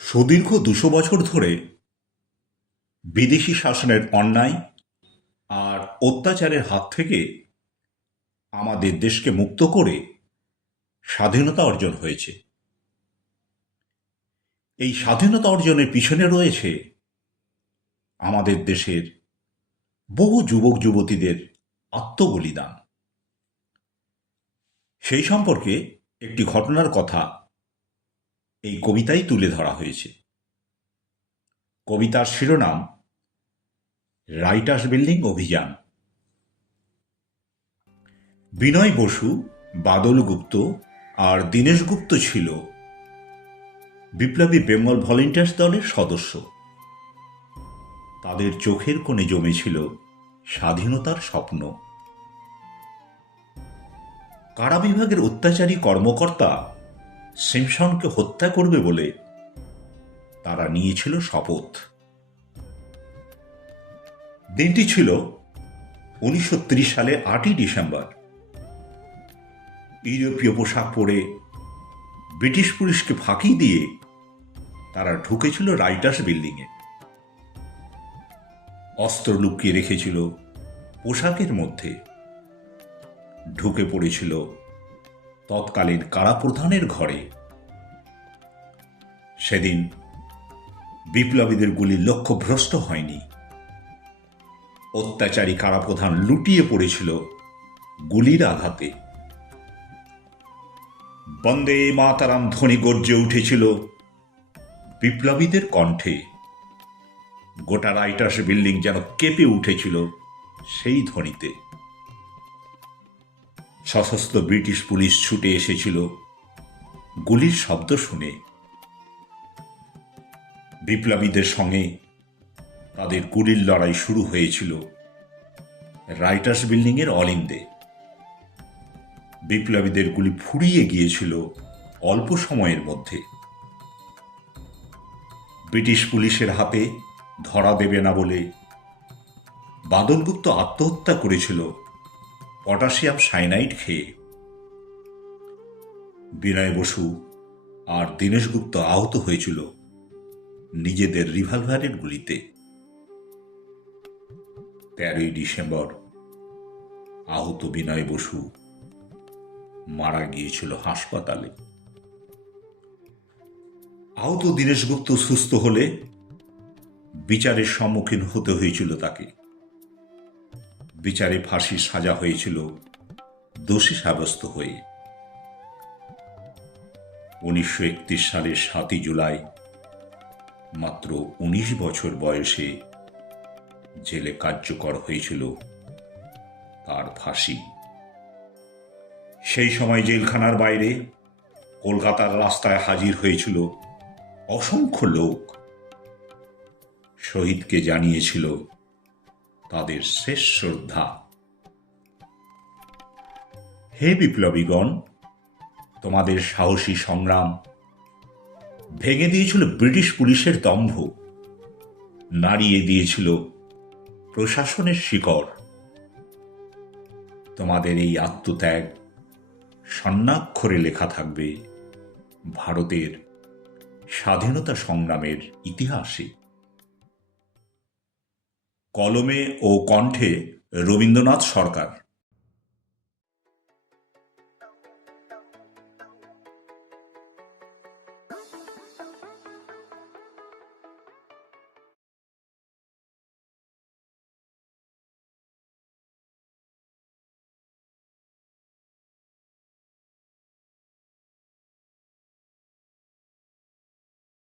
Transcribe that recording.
সুদীর্ঘ ২০০ বছর ধরে বিদেশি শাসনের অন্যায় আর অত্যাচারের হাত থেকে আমাদের দেশকে মুক্ত করে স্বাধীনতা অর্জন হয়েছে। এই স্বাধীনতা অর্জনের পিছনে রয়েছে আমাদের দেশের বহু যুবক যুবতীদের আত্মবলিদান। সেই সম্পর্কে একটি ঘটনার কথা এই কবিতায় তুলে ধরা হয়েছে। কবিতার শিরোনাম রাইটার্স বিল্ডিং অভিযান। বিনয় বসু, বাদল গুপ্ত আর দীনেশ গুপ্ত ছিল বিপ্লবী বেঙ্গল ভলেন্টিয়ার্স দলের সদস্য। তাদের চোখের কোণে জমেছিল স্বাধীনতার স্বপ্ন। কারা বিভাগের অত্যাচারী কর্মকর্তা সিমসনকে হত্যা করবে বলে তারা নিয়েছিল শপথ। দিনটি ছিল ১৯৩০ সালে ৮ই ডিসেম্বর। ইউরোপীয় পোশাক পরে ব্রিটিশ পুলিশকে ফাঁকি দিয়ে তারা ঢুকেছিল রাইটার্স বিল্ডিংয়ে। অস্ত্র লুকিয়ে রেখেছিল পোশাকের মধ্যে। ঢুকে পড়েছিল তৎকালীন কারাপ্রধানের ঘরে। সেদিন বিপ্লবীদের গুলি লক্ষ্যভ্রষ্ট হয়নি। অত্যাচারী কারাপ্রধান লুটিয়ে পড়েছিল গুলির আঘাতে। বন্দে মাতারাম ধ্বনি গর্জে উঠেছিল বিপ্লবীদের কণ্ঠে। গোটা রাইটার্স বিল্ডিং যেন কেঁপে উঠেছিল সেই ধ্বনিতে। সশস্ত্র ব্রিটিশ পুলিশ ছুটে এসেছিল গুলির শব্দ শুনে। বিপ্লবীদের সঙ্গে তাদের গুলির লড়াই শুরু হয়েছিল রাইটার্স বিল্ডিংয়ের অলিন্দে। বিপ্লবীদের গুলি ফুরিয়ে গিয়েছিল অল্প সময়ের মধ্যে। ব্রিটিশ পুলিশের হাতে ধরা দেবে না বলে বাদল গুপ্ত আত্মহত্যা করেছিল পটাশিয়াম সাইনাইড খেয়ে। বিনয় বসু আর দীনেশ গুপ্ত আহত হয়েছিল নিজেদের রিভলভারের গুলিতে। ১৩ই ডিসেম্বর আহত বিনয় বসু মারা গিয়েছিল হাসপাতালে। আহত দীনেশ গুপ্ত সুস্থ হলে বিচারের সম্মুখীন হতে হয়েছিল তাকে। বিচারে ফাঁসির সাজা হয়েছিল দোষী সাব্যস্ত হয়ে। ১৯৩১ সালের ৭ই জুলাই মাত্র ১৯ বছর বয়সে জেলে কার্যকর হয়েছিল তার ফাঁসি। সেই সময় জেলখানার বাইরে কলকাতার রাস্তায় হাজির হয়েছিল অসংখ্য লোক। শহীদকে জানিয়েছিল তাদের শেষ শ্রদ্ধা। হে বিপ্লবীগণ, তোমাদের সাহসী সংগ্রাম ভেঙে দিয়েছিল ব্রিটিশ পুলিশের দম্ভ, নাড়িয়ে দিয়েছিল প্রশাসনের শিকড়। তোমাদের এই আত্মত্যাগ স্বর্ণাক্ষরে লেখা থাকবে ভারতের স্বাধীনতা সংগ্রামের ইতিহাসে। কলমে ও কণ্ঠে রবীন্দ্রনাথ সরকার।